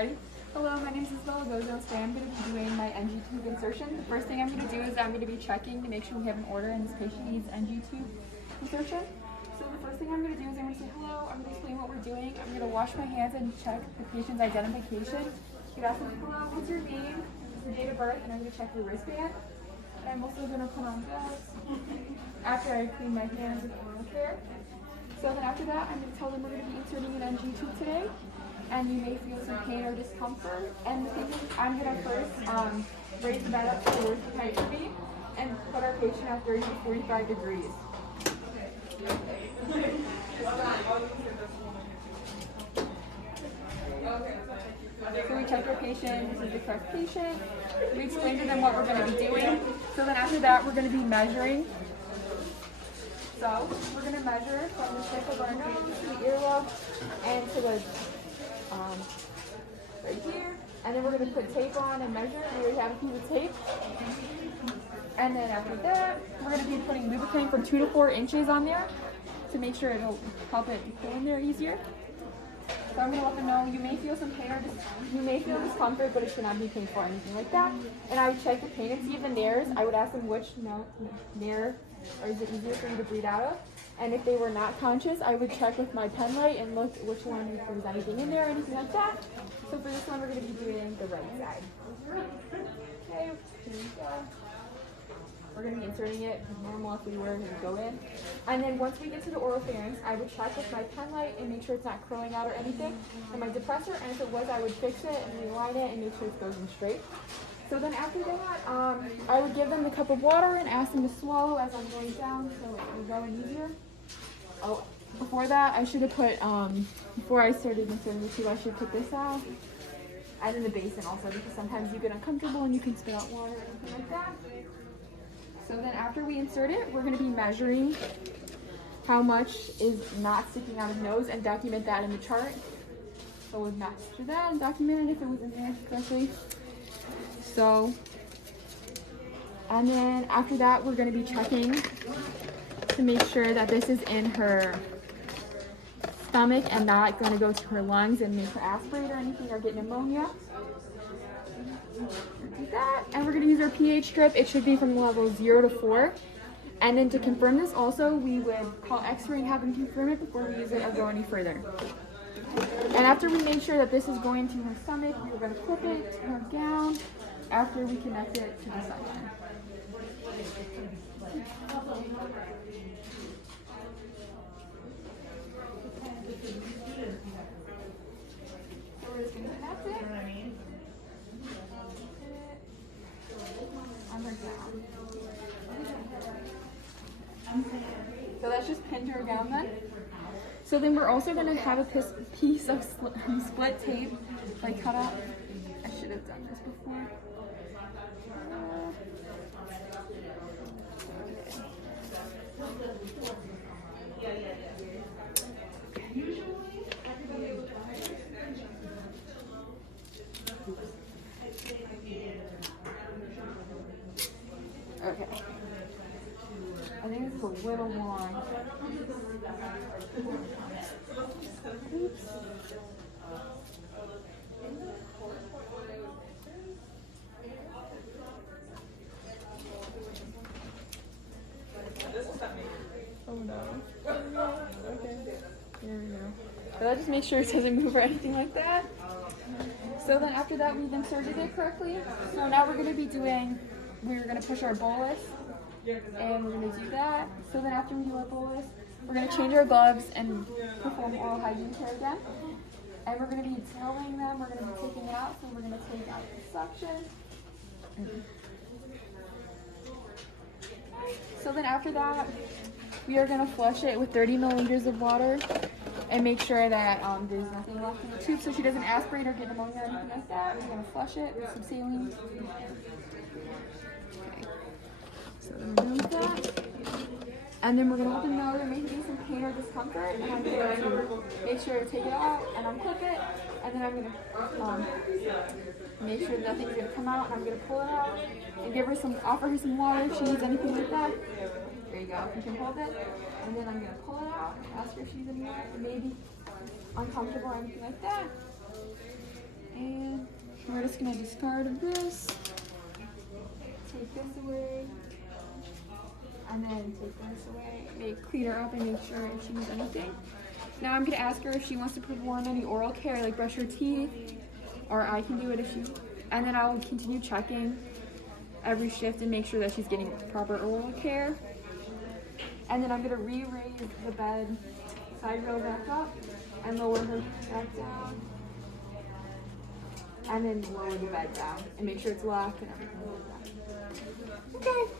Ready? Hello, my name is Isabella Gozo. Today I'm going to be doing my NG tube insertion. The first thing I'm going to do is I'm going to be checking to make sure we have an order and this patient needs NG tube insertion. So the first thing I'm going to do is I'm going to say hello, I'm going to explain what we're doing. I'm going to wash my hands and check the patient's identification. You ask them, hello, what's your name? What's your date of birth? And I'm going to check your wristband. And I'm also going to put on gloves after I clean my hands with oral care. So then after that, I'm going to tell them we're going to be inserting an NG tube today. And you may feel some pain or discomfort. And the patient, I'm going to first raise the bed up to the worst height for me and put our patient at 30 to 45 degrees. So we check our patient, this is the correct patient. We explain to them what we're going to be doing. So then after that, we're going to be measuring. So we're going to measure from the tip of our nose to the earlobe and to the right here. And then we're going to put tape on and measure. We already have a piece of tape. And then after that, we're going to be putting lubricant from 2 to 4 inches on there to make sure it'll help it go in there easier. So I'm going to let them know you may feel some pain or you may feel discomfort, but it should not be painful or anything like that. And I would check the pain and see if the nares, I would ask them which nair or is it easier for you to breathe out of. And if they were not conscious, I would check with my pen light and look which one, if there was anything in there or anything like that. So for this one, we're going to be doing the right side. Okay, here we go. We're going to be inserting it normal if we were to go in. And then once we get to the oropharynx, I would check with my pen light and make sure it's not curling out or anything. And my depressor, and if it was, I would fix it and realign it and make sure it goes in straight. So then after that, I would give them the cup of water and ask them to swallow as I'm going down so it will go in easier. Oh, before that, I should have put, before I started inserting the tube, I should put this out. And in the basin also, because sometimes you get uncomfortable and you can spit out water or anything like that. So then after we insert it, we're going to be measuring how much is not sticking out of the nose and document that in the chart. So we'll master that and document it if it was in there correctly. So, and then after that, we're going to be checking to make sure that this is in her stomach and not going to go to her lungs and make her aspirate or anything or get pneumonia. Do that, and we're going to use our pH strip. It should be from level 0 to 4. And then to confirm this also, we would call X-ray and have them confirm it before we use it or go any further. And after we made sure that this is going to her stomach, we were going to clip it to her gown after we connect it to the suction. So we're just going to connect it. So that's just pinned to her gown then. So then we're also going to have a piece of split tape, like cut out. I should have done this before. Okay. I think this is a little long. Oops. Oh no. Okay. Here we go. But I'll just make sure it doesn't move or anything like that. So then after that, we've inserted it correctly. So now we're going to be doing, we're going to push our bolus. And we're going to do that. So then after we do our bolus, we're going to change our gloves and perform oral hygiene care again. And we're going to be telling them, we're going to be taking it out. So we're going to take out the suction. So then after that, we are going to flush it with 30 milliliters of water and make sure that there's nothing left in the tube so she doesn't aspirate or get pneumonia or anything like that. We're going to flush it with some saline. Okay. So then we're doing that. And then we're going to let them know there may be some pain or discomfort. And I'm going to make sure to take it out and unclip it. And then I'm going to make sure nothing's going to come out. And I'm going to pull it out and give her some, offer her some water if she needs anything like that. There you go. You can hold it. And then I'm going to pull it out, ask her if she's anywhere, maybe uncomfortable or anything like that. And just gonna discard this, take this away, and then take this away, clean her up and make sure if she needs anything. Now I'm gonna ask her if she wants to perform any oral care, like brush her teeth, or I can do it if she, and then I'll continue checking every shift and make sure that she's getting proper oral care. And then I'm gonna re-raise the bed side rail back up and lower her back down. And then lower the bed down and make sure it's locked and everything like that. Okay.